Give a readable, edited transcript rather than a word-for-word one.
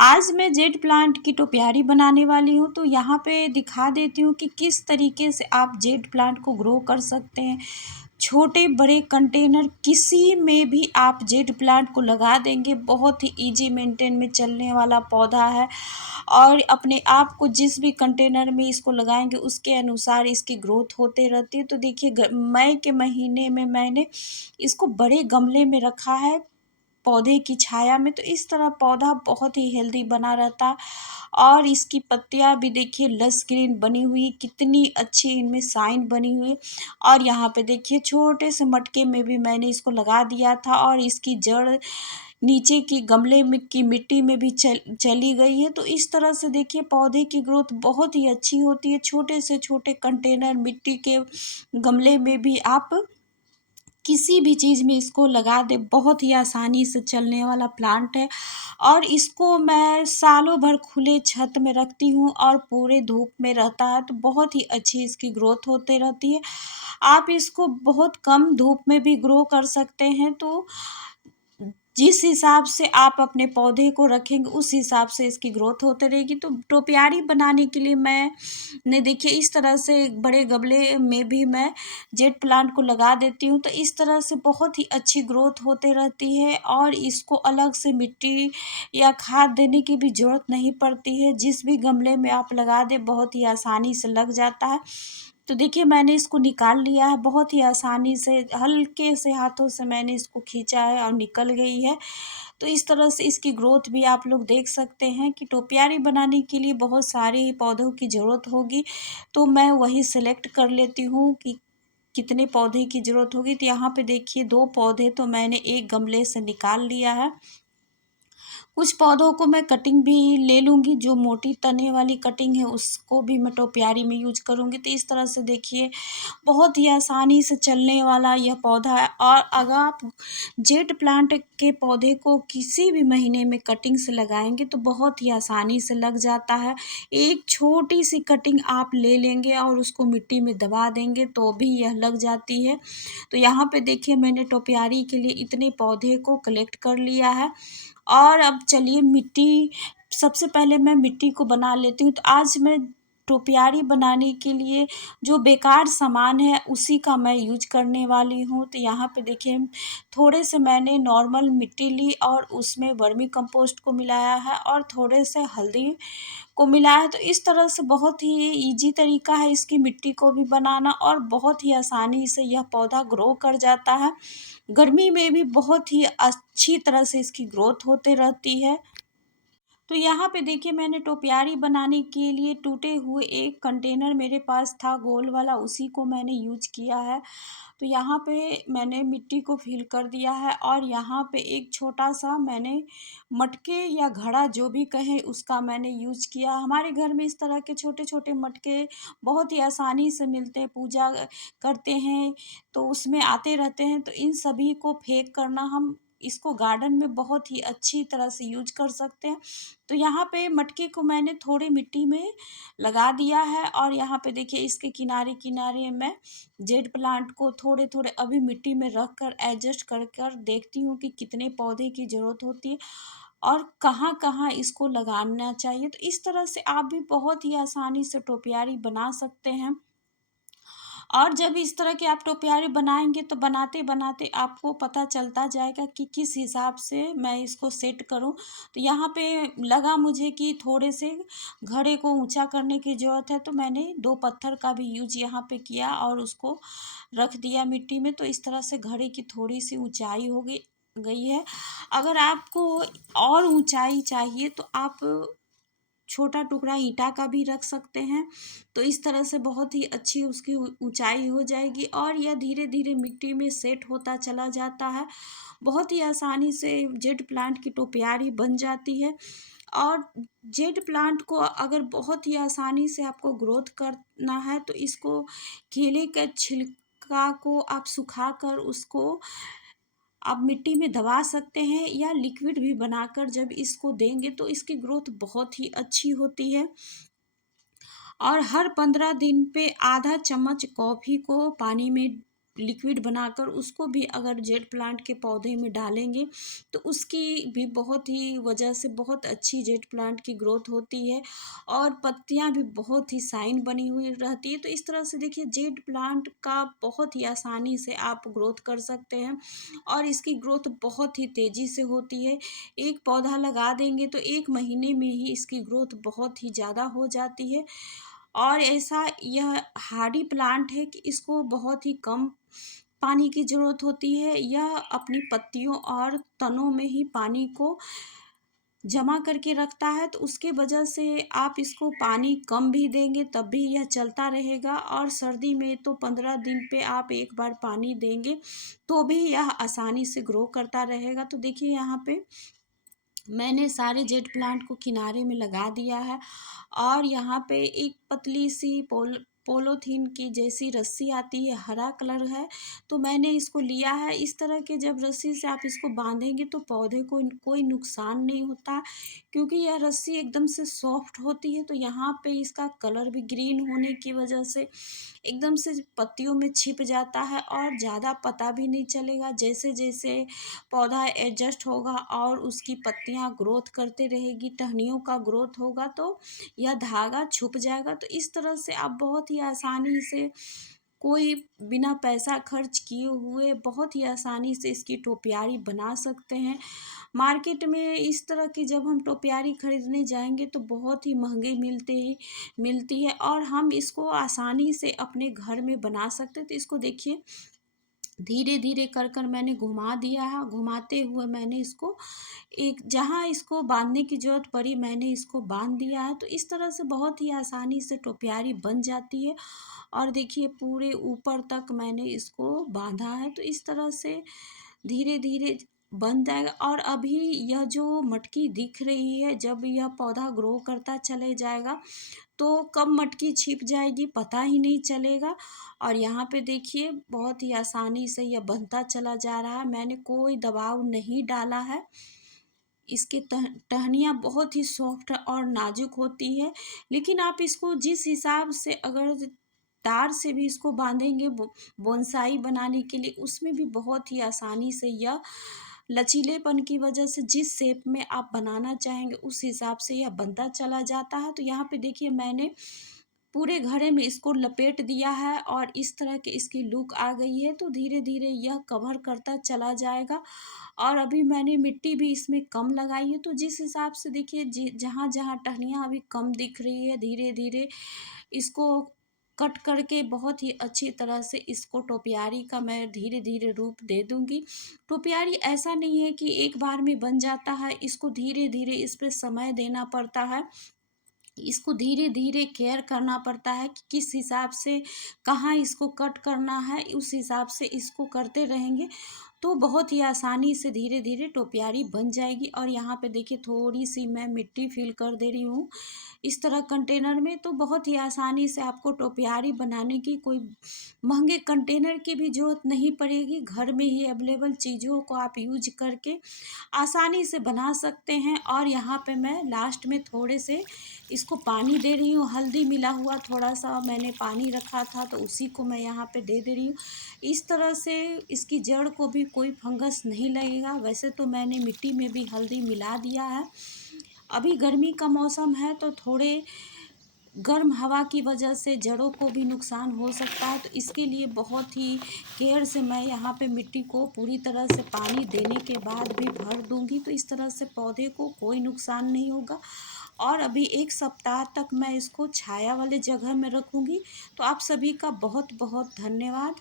आज मैं jade plant की टोपियारी बनाने वाली हूँ। तो यहाँ पे दिखा देती हूँ कि किस तरीके से आप जेड प्लांट को ग्रो कर सकते हैं। छोटे बड़े कंटेनर किसी में भी आप जेड प्लांट को लगा देंगे, बहुत ही इजी मेंटेन में चलने वाला पौधा है। और अपने आप को जिस भी कंटेनर में इसको लगाएंगे उसके अनुसार इसकी ग्रोथ होते रहती है। तो देखिए, मई के महीने में मैंने इसको बड़े गमले में रखा है पौधे की छाया में। तो इस तरह पौधा बहुत ही हेल्दी बना रहता है। और इसकी पत्तियां भी देखिए लस ग्रीन बनी हुई, कितनी अच्छी इनमें साइन बनी हुई। और यहाँ पे देखिए छोटे से मटके में भी मैंने इसको लगा दिया था और इसकी जड़ नीचे की गमले में की मिट्टी में भी चली गई है। तो इस तरह से देखिए पौधे की ग्रोथ बहुत ही अच्छी होती है। छोटे से छोटे कंटेनर मिट्टी के गमले में भी आप किसी भी चीज़ में इसको लगा दे, बहुत ही आसानी से चलने वाला प्लांट है। और इसको मैं सालों भर खुले छत में रखती हूँ और पूरे धूप में रहता है, तो बहुत ही अच्छी इसकी ग्रोथ होते रहती है। आप इसको बहुत कम धूप में भी ग्रो कर सकते हैं। तो जिस हिसाब से आप अपने पौधे को रखेंगे उस हिसाब से इसकी ग्रोथ होती रहेगी। तो टोपियारी बनाने के लिए मैंने देखिए इस तरह से बड़े गमले में भी मैं जेड प्लांट को लगा देती हूँ। तो इस तरह से बहुत ही अच्छी ग्रोथ होते रहती है और इसको अलग से मिट्टी या खाद देने की भी ज़रूरत नहीं पड़ती है। जिस भी गमले में आप लगा दें बहुत ही आसानी से लग जाता है। तो देखिए मैंने इसको निकाल लिया है, बहुत ही आसानी से हल्के से हाथों से मैंने इसको खींचा है और निकल गई है। तो इस तरह से इसकी ग्रोथ भी आप लोग देख सकते हैं कि टोपियारी बनाने के लिए बहुत सारे पौधों की ज़रूरत होगी। तो मैं वही सेलेक्ट कर लेती हूँ कि कितने पौधे की ज़रूरत होगी। तो यहाँ पे देखिए 2 पौधे तो मैंने एक गमले से निकाल लिया है। कुछ पौधों को मैं कटिंग भी ले लूँगी, जो मोटी तने वाली कटिंग है उसको भी मैं टोपियारी में यूज करूँगी। तो इस तरह से देखिए बहुत ही आसानी से चलने वाला यह पौधा है। और अगर आप जेड प्लांट के पौधे को किसी भी महीने में कटिंग से लगाएंगे तो बहुत ही आसानी से लग जाता है। एक छोटी सी कटिंग आप ले लेंगे और उसको मिट्टी में दबा देंगे तो भी यह लग जाती है। तो यहाँ पे देखिए मैंने टोपियारी के लिए इतने पौधे को कलेक्ट कर लिया है। और अब चलिए मिट्टी, सबसे पहले मैं मिट्टी को बना लेती हूँ। तो आज मैं टोपियारी बनाने के लिए जो बेकार सामान है उसी का मैं यूज करने वाली हूँ। तो यहाँ पे देखिए थोड़े से मैंने नॉर्मल मिट्टी ली और उसमें वर्मी कंपोस्ट को मिलाया है और थोड़े से हल्दी को मिलाया है। तो इस तरह से बहुत ही इजी तरीका है इसकी मिट्टी को भी बनाना और बहुत ही आसानी से यह पौधा ग्रो कर जाता है। गर्मी में भी बहुत ही अच्छी तरह से इसकी ग्रोथ होते रहती है। तो यहाँ पे देखिए मैंने टोपियारी बनाने के लिए टूटे हुए एक कंटेनर मेरे पास था गोल वाला, उसी को मैंने यूज किया है। तो यहाँ पे मैंने मिट्टी को फिल कर दिया है और यहाँ पे एक छोटा सा मैंने मटके या घड़ा जो भी कहें उसका मैंने यूज किया। हमारे घर में इस तरह के छोटे छोटे मटके बहुत ही आसानी से मिलते हैं, पूजा करते हैं तो उसमें आते रहते हैं। तो इन सभी को फेंक करना हम इसको गार्डन में बहुत ही अच्छी तरह से यूज कर सकते हैं। तो यहाँ पे मटके को मैंने थोड़ी मिट्टी में लगा दिया है और यहाँ पे देखिए इसके किनारे किनारे मैं जेड प्लांट को थोड़े थोड़े अभी मिट्टी में रख कर एडजस्ट कर कर देखती हूँ कि कितने पौधे की ज़रूरत होती है और कहाँ कहाँ इसको लगाना चाहिए। तो इस तरह से आप भी बहुत ही आसानी से टोपियारी बना सकते हैं। और जब इस तरह के आप टोपियारी बनाएंगे तो बनाते बनाते आपको पता चलता जाएगा कि किस हिसाब से मैं इसको सेट करूं। तो यहाँ पे लगा मुझे कि थोड़े से घड़े को ऊंचा करने की ज़रूरत है, तो मैंने 2 पत्थर का भी यूज यहाँ पे किया और उसको रख दिया मिट्टी में। तो इस तरह से घड़े की थोड़ी सी ऊंचाई हो गई है। अगर आपको और ऊंचाई चाहिए तो आप छोटा टुकड़ा ईंटा का भी रख सकते हैं। तो इस तरह से बहुत ही अच्छी उसकी ऊंचाई हो जाएगी और यह धीरे धीरे मिट्टी में सेट होता चला जाता है। बहुत ही आसानी से जेड प्लांट की टोपियारी बन जाती है। और जेड प्लांट को अगर बहुत ही आसानी से आपको ग्रोथ करना है तो इसको केले का छिलका को आप सुखाकर उसको आप मिट्टी में दबा सकते हैं या लिक्विड भी बनाकर जब इसको देंगे तो इसकी ग्रोथ बहुत ही अच्छी होती है। और हर 15 दिन पे आधा चम्मच कॉफ़ी को पानी में लिक्विड बनाकर उसको भी अगर जेड प्लांट के पौधे में डालेंगे तो उसकी भी बहुत ही वजह से बहुत अच्छी जेड प्लांट की ग्रोथ होती है और पत्तियां भी बहुत ही शाइन बनी हुई रहती है। तो इस तरह से देखिए जेड प्लांट का बहुत ही आसानी से आप ग्रोथ कर सकते हैं और इसकी ग्रोथ बहुत ही तेज़ी से होती है। एक पौधा लगा देंगे तो 1 महीने में ही इसकी ग्रोथ बहुत ही ज़्यादा हो जाती है और ऐसा यह हार्डी प्लांट है कि इसको बहुत ही कम पानी की ज़रूरत होती है। यह अपनी पत्तियों और तनों में ही पानी को जमा करके रखता है, तो उसके वजह से आप इसको पानी कम भी देंगे तब भी यह चलता रहेगा और सर्दी में तो 15 दिन पे आप एक बार पानी देंगे तो भी यह आसानी से ग्रो करता रहेगा। तो देखिए यहाँ पे मैंने सारे जेड प्लांट को किनारे में लगा दिया है और यहाँ पे एक पतली सी पोलोथीन की जैसी रस्सी आती है, हरा कलर है, तो मैंने इसको लिया है। इस तरह के जब रस्सी से आप इसको बांधेंगे तो पौधे को कोई नुकसान नहीं होता क्योंकि यह रस्सी एकदम से सॉफ्ट होती है। तो यहाँ पे इसका कलर भी ग्रीन होने की वजह से एकदम से पत्तियों में छिप जाता है और ज़्यादा पता भी नहीं चलेगा। जैसे जैसे पौधा एडजस्ट होगा और उसकी पत्तियां ग्रोथ करते रहेगी, टहनियों का ग्रोथ होगा तो यह धागा छुप जाएगा। तो इस तरह से आप बहुत ही आसानी से कोई बिना पैसा खर्च किए हुए बहुत ही आसानी से इसकी टोपियारी बना सकते हैं। मार्केट में इस तरह की जब हम टोपियारी खरीदने जाएंगे तो बहुत ही महंगे मिलती है और हम इसको आसानी से अपने घर में बना सकते हैं। तो इसको देखिए धीरे धीरे कर कर मैंने घुमा दिया है, घुमाते हुए मैंने इसको एक जहाँ इसको बांधने की ज़रूरत पड़ी मैंने इसको बांध दिया है। तो इस तरह से बहुत ही आसानी से टोपियारी बन जाती है और देखिए पूरे ऊपर तक मैंने इसको बांधा है। तो इस तरह से धीरे धीरे बन जाएगा और अभी यह जो मटकी दिख रही है जब यह पौधा ग्रो करता चले जाएगा तो कब मटकी छिप जाएगी पता ही नहीं चलेगा। और यहाँ पे देखिए बहुत ही आसानी से यह बनता चला जा रहा है, मैंने कोई दबाव नहीं डाला है। इसके टहनियाँ बहुत ही सॉफ्ट और नाजुक होती है, लेकिन आप इसको जिस हिसाब से अगर तार से भी इसको बांधेंगे बोनसाई बनाने के लिए उसमें भी बहुत ही आसानी से यह लचीलेपन की वजह से जिस शेप में आप बनाना चाहेंगे उस हिसाब से यह बनता चला जाता है। तो यहाँ पे देखिए मैंने पूरे घड़े में इसको लपेट दिया है और इस तरह की इसकी लुक आ गई है। तो धीरे धीरे यह कवर करता चला जाएगा और अभी मैंने मिट्टी भी इसमें कम लगाई है। तो जिस हिसाब से देखिए जहाँ जहाँ टहनियाँ अभी कम दिख रही है धीरे धीरे इसको कट करके बहुत ही अच्छी तरह से इसको टोपियारी का मैं धीरे धीरे रूप दे दूंगी। टोपियारी ऐसा नहीं है कि एक बार में बन जाता है, इसको धीरे धीरे इस पे समय देना पड़ता है, इसको धीरे धीरे केयर करना पड़ता है कि किस हिसाब से कहाँ इसको कट करना है, उस हिसाब से इसको करते रहेंगे तो बहुत ही आसानी से धीरे धीरे टोपियारी बन जाएगी। और यहाँ पे देखिए थोड़ी सी मैं मिट्टी फिल कर दे रही हूँ इस तरह कंटेनर में, तो बहुत ही आसानी से आपको टोपियारी बनाने की कोई महंगे कंटेनर की भी ज़रूरत नहीं पड़ेगी। घर में ही अवेलेबल चीज़ों को आप यूज करके आसानी से बना सकते हैं। और यहाँ पे मैं लास्ट में थोड़े से इसको पानी दे रही हूँ, हल्दी मिला हुआ थोड़ा सा मैंने पानी रखा था तो उसी को मैं यहाँ पे दे दे रही हूँ। इस तरह से इसकी जड़ को भी कोई फंगस नहीं लगेगा। वैसे तो मैंने मिट्टी में भी हल्दी मिला दिया है। अभी गर्मी का मौसम है तो थोड़े गर्म हवा की वजह से जड़ों को भी नुकसान हो सकता है, तो इसके लिए बहुत ही केयर से मैं यहाँ पे मिट्टी को पूरी तरह से पानी देने के बाद भी भर दूंगी। तो इस तरह से पौधे को कोई नुकसान नहीं होगा और अभी 1 सप्ताह तक मैं इसको छाया वाले जगह में रखूँगी। तो आप सभी का बहुत बहुत धन्यवाद।